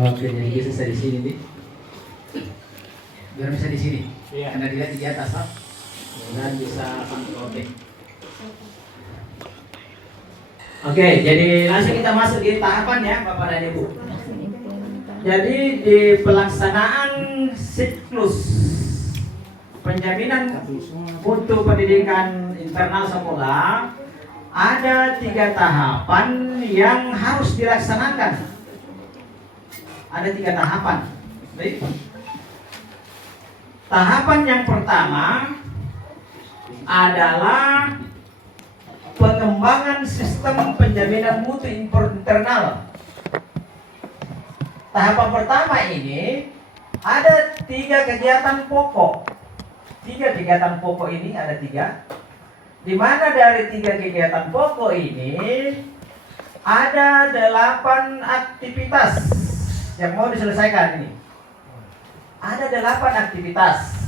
Oke, jadi bisa di sini nih. Biar bisa di sini. Iya. Karena dilihat di atas, Pak. Dan bisa oke. Oke, jadi langsung kita masuk di tahapan ya, Bapak dan Ibu. Jadi di pelaksanaan siklus penjaminan mutu pendidikan internal sekolah ada 3 tahapan yang harus dilaksanakan. Ada 3 tahapan. Baik. Tahapan yang pertama adalah pengembangan sistem penjaminan mutu internal. Tahapan pertama ini ada 3 kegiatan pokok. 3 kegiatan pokok ini ada 3. Di mana dari 3 kegiatan pokok ini ada 8 aktivitas yang mau diselesaikan ini. Ada 8 aktivitas.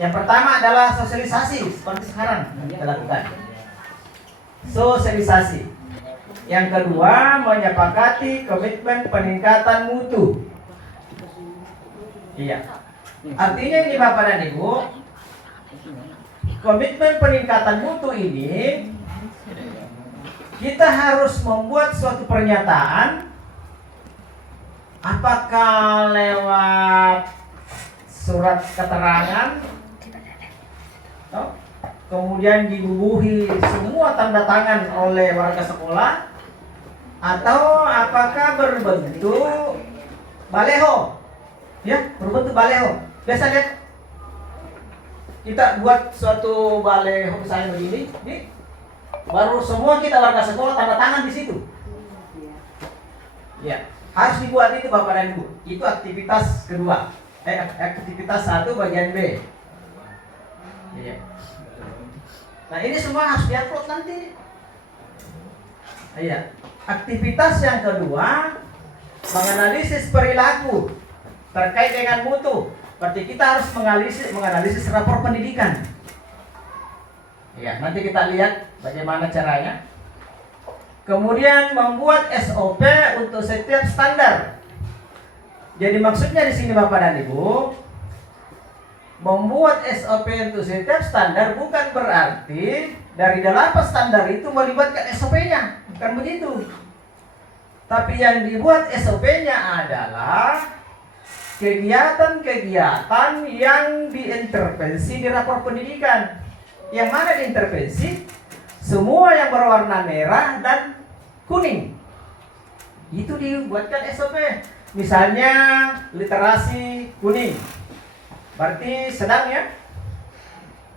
Yang pertama adalah sosialisasi seperti sekarang yang kita lakukan. Sosialisasi. Yang kedua, menyepakati komitmen peningkatan mutu. Iya. Artinya ini Bapak dan Ibu, komitmen peningkatan mutu ini kita harus membuat suatu pernyataan, apakah lewat surat keterangan, kemudian dibubuhi semua tanda tangan oleh warga sekolah, atau apakah berbentuk baleho, ya, berbentuk baleho. Biasa lihat kita buat suatu baleho misalnya begini, baru semua kita warga sekolah tanda tangan di situ. Ya, harus dibuat itu Bapak dan Ibu. Itu aktivitas kedua. Aktivitas 1 bagian B. Iya. Nah ini semua harus diupload nanti. Iya. Aktivitas yang kedua, menganalisis perilaku terkait dengan mutu. Berarti kita harus menganalisis rapor pendidikan. Iya. Nanti kita lihat bagaimana caranya. Kemudian membuat SOP untuk setiap standar. Jadi maksudnya di sini Bapak dan Ibu, membuat SOP untuk setiap standar bukan berarti dari 8 standar itu melibatkan SOP-nya, bukan begitu. Tapi yang dibuat SOP-nya adalah kegiatan-kegiatan yang diintervensi di rapor pendidikan. Yang mana diintervensi? Semua yang berwarna merah dan kuning. Itu dibuatkan SOP. Misalnya literasi kuning, berarti sedang ya.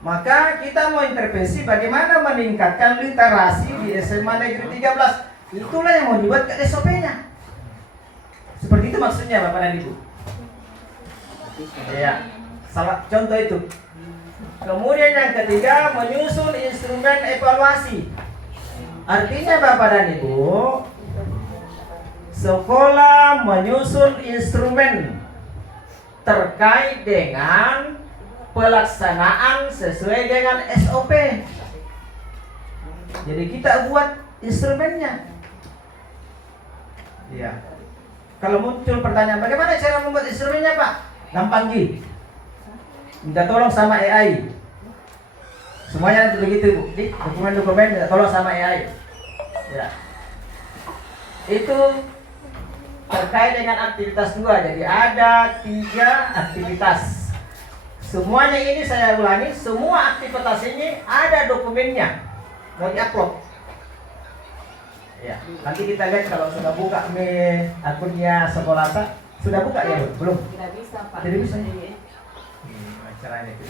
Maka kita mau intervensi bagaimana meningkatkan literasi di SMA Negeri 13. Itulah yang mau dibuat ke SOP-nya. Seperti itu maksudnya Bapak dan Ibu. Ya, salah contoh itu. Kemudian yang ketiga, menyusun instrumen evaluasi. Artinya Bapak dan Ibu, sekolah menyusun instrumen terkait dengan pelaksanaan sesuai dengan SOP. Jadi kita buat instrumennya. Ya. Kalau muncul pertanyaan, bagaimana cara membuat instrumennya Pak? Gampang Gi. Minta tolong sama AI. Semuanya nanti begitu Bu. Di dokumen-dokumen minta tolong sama AI. Ya. Itu terkait dengan aktivitas 2. Jadi ada 3 aktivitas. Semuanya ini saya ulangi, semua aktivitas ini ada dokumennya. Mau di-upload. Ya, nanti kita lihat kalau sudah buka akunnya sekolah sudah buka ya Bu? Belum? Tidak bisa Pak. Tidak bisa. Caranya itu.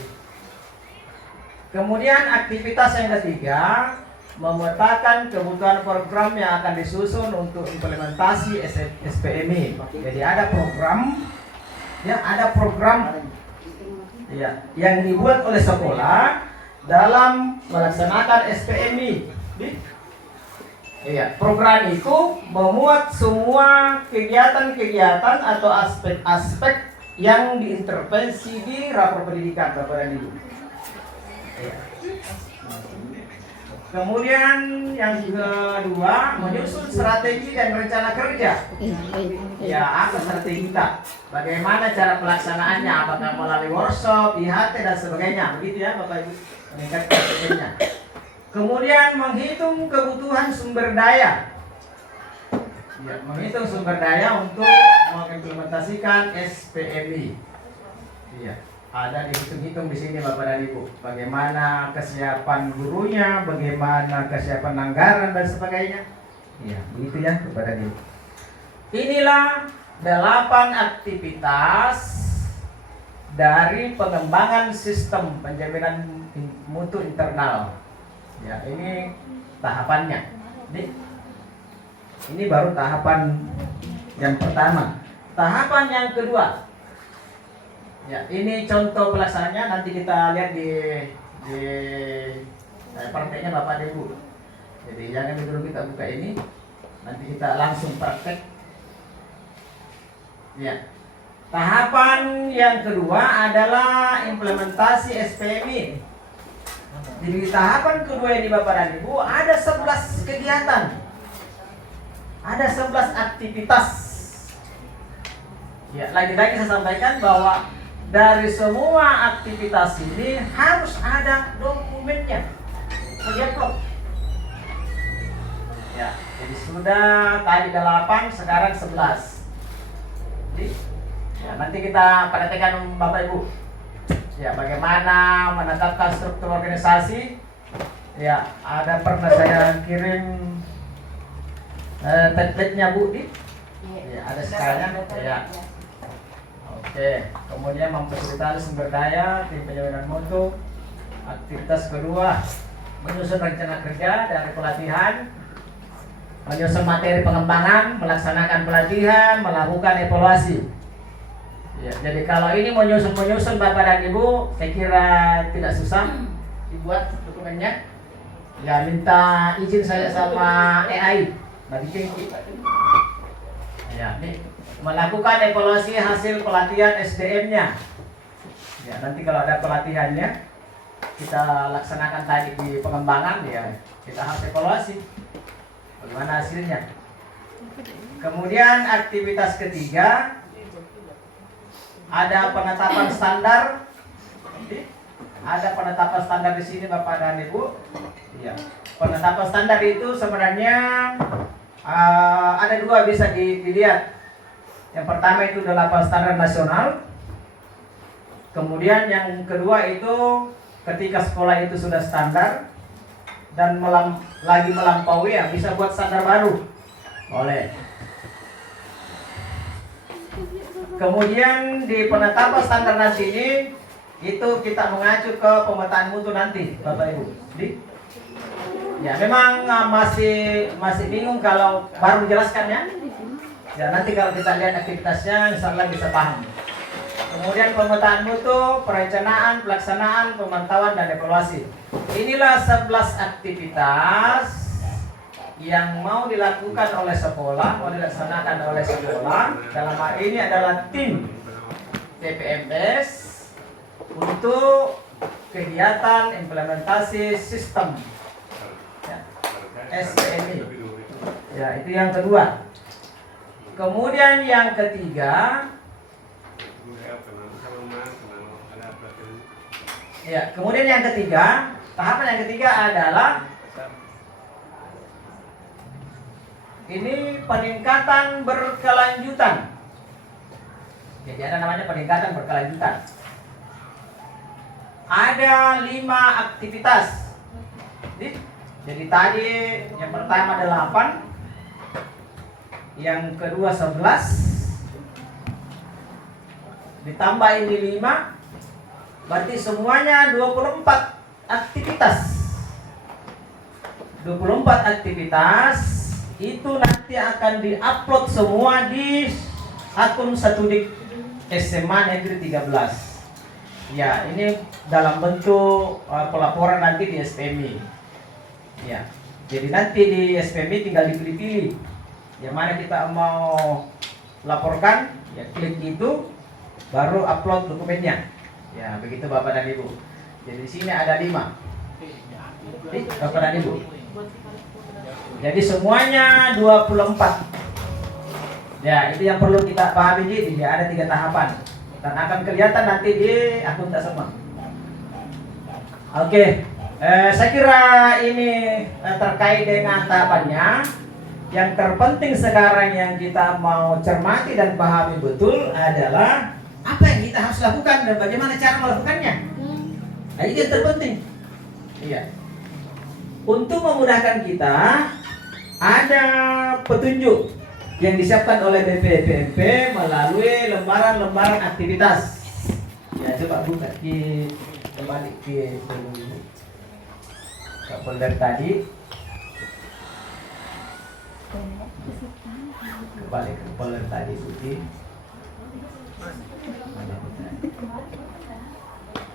Kemudian aktivitas yang ketiga, memetakan kebutuhan program yang akan disusun untuk implementasi SPMI. Jadi ada program, ya ada program, ya yang dibuat oleh sekolah dalam melaksanakan SPMI. Iya, program itu memuat semua kegiatan-kegiatan atau aspek-aspek yang diintervensi di rapor pendidikan Bapak dan Ibu. Iya. Kemudian yang kedua, menyusun strategi dan rencana kerja. Ya, apa strategi kita? Bagaimana cara pelaksanaannya? Apakah melalui workshop, IHT dan sebagainya? Begitu ya, Bapak Ibu. Meningkatkan SDM-nya. Kemudian menghitung kebutuhan sumber daya. Ya, menghitung sumber daya untuk mengimplementasikan SPMI. Iya. Ada dihitung-hitung di sini Bapak dan Ibu. Bagaimana kesiapan gurunya, bagaimana kesiapan anggaran dan sebagainya. Iya, begitu ya Bapak dan Ibu. Inilah 8 aktivitas dari pengembangan sistem penjaminan mutu internal. Ya, ini tahapannya. Ini baru tahapan yang pertama. Tahapan yang kedua. Ya, ini contoh pelaksanaannya, nanti kita lihat di prakteknya Bapak dan Ibu. Jadi jangan dulu kita buka ini, nanti kita langsung praktek. Ya. Tahapan yang kedua adalah implementasi SPMI. Jadi tahapan kedua ini Bapak dan Ibu ada 11 kegiatan. Ada 11 aktivitas. Ya, lagi-lagi saya sampaikan bahwa dari semua aktivitas ini harus ada dokumennya, ngejeplok. Ya, jadi sudah tadi 8, sekarang 11. Jadi, ya, nanti kita praktekkan Bapak Ibu. Ya, bagaimana menetapkan struktur organisasi. Ya, ada pernah saya kirim template-nya Bu di. Ya, ada sekarang. Ya. Oke, kemudian memfasilitasi sumber daya, tim penjaminan mutu. Aktivitas kedua, menyusun rencana kerja dari pelatihan, menyusun materi pengembangan, melaksanakan pelatihan, melakukan evaluasi. Ya, jadi kalau ini menyusun Bapak dan Ibu, saya kira tidak susah dibuat dokumennya. Ya, minta izin saya sama AI, bagi Cengki. Ya, nih. Melakukan evaluasi hasil pelatihan SDM-nya. Ya, nanti kalau ada pelatihannya, kita laksanakan tadi di pengembangan, ya kita harus evaluasi bagaimana hasilnya. Kemudian aktivitas ketiga ada penetapan standar. Ada penetapan standar di sini Bapak dan Ibu. Ya, penetapan standar itu sebenarnya ada dua bisa dilihat. Yang pertama itu 8 standar nasional. Kemudian yang kedua itu ketika sekolah itu sudah standar dan lagi melampaui, ya bisa buat standar baru. Boleh. Kemudian di penetapan standar nanti ini itu kita mengacu ke pemetaan mutu nanti, Bapak Ibu. Ya, memang masih bingung kalau baru menjelaskannya. Ya, nanti kalau kita lihat aktivitasnya, insya Allah bisa paham. Kemudian pemetaan mutu, perencanaan, pelaksanaan, pemantauan, dan evaluasi. Inilah 11 aktivitas yang mau dilakukan oleh sekolah, mau dilaksanakan oleh sekolah. Dalam hal ini adalah tim TPMS untuk kegiatan implementasi sistem ya, SPMI. Ya, itu yang kedua. Kemudian yang ketiga, ya, kemudian yang ketiga, tahapan yang ketiga adalah ini peningkatan berkelanjutan. Jadi ada namanya peningkatan berkelanjutan. Ada 5 aktivitas. Jadi tadi yang pertama ada 8. Yang kedua 11, ditambah ini 5, berarti semuanya 24 aktivitas. 24 aktivitas itu nanti akan diupload semua di akun Satudik SMA Negeri 13. Ya, ini dalam bentuk pelaporan nanti di SPMI. Ya, jadi nanti di SPMI tinggal dipilih-pilih yang mana kita mau laporkan, ya klik itu baru upload dokumennya. Ya, begitu Bapak dan Ibu. Jadi di sini ada 5. Bapak dan Ibu. Jadi semuanya 24. Ya, itu yang perlu kita pahami. Jadi ada 3 tahapan dan akan kelihatan nanti di akun tak semua. Oke, saya kira ini terkait dengan tahapannya. Yang terpenting sekarang yang kita mau cermati dan pahami betul adalah apa yang kita harus lakukan dan bagaimana cara melakukannya. Nah, itu yang terpenting. Iya. Untuk memudahkan kita, ada petunjuk yang disiapkan oleh BPPMP melalui lembaran-lembaran aktivitas. Ya, coba buka kembali ke folder tadi. Kembali ke folder tadi, Suci.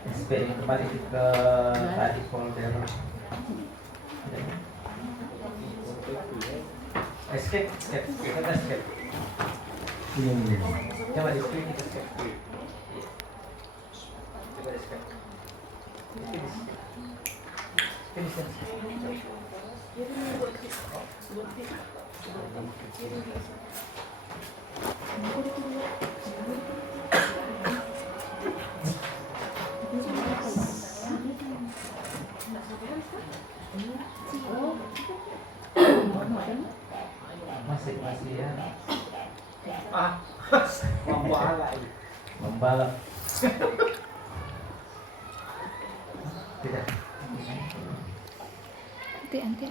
SP kembali ke tadi folder. Escape. Kita escape. Coba di screen kita escape. Coba di escape. Masih ya. Membalap. Tidak. Nanti.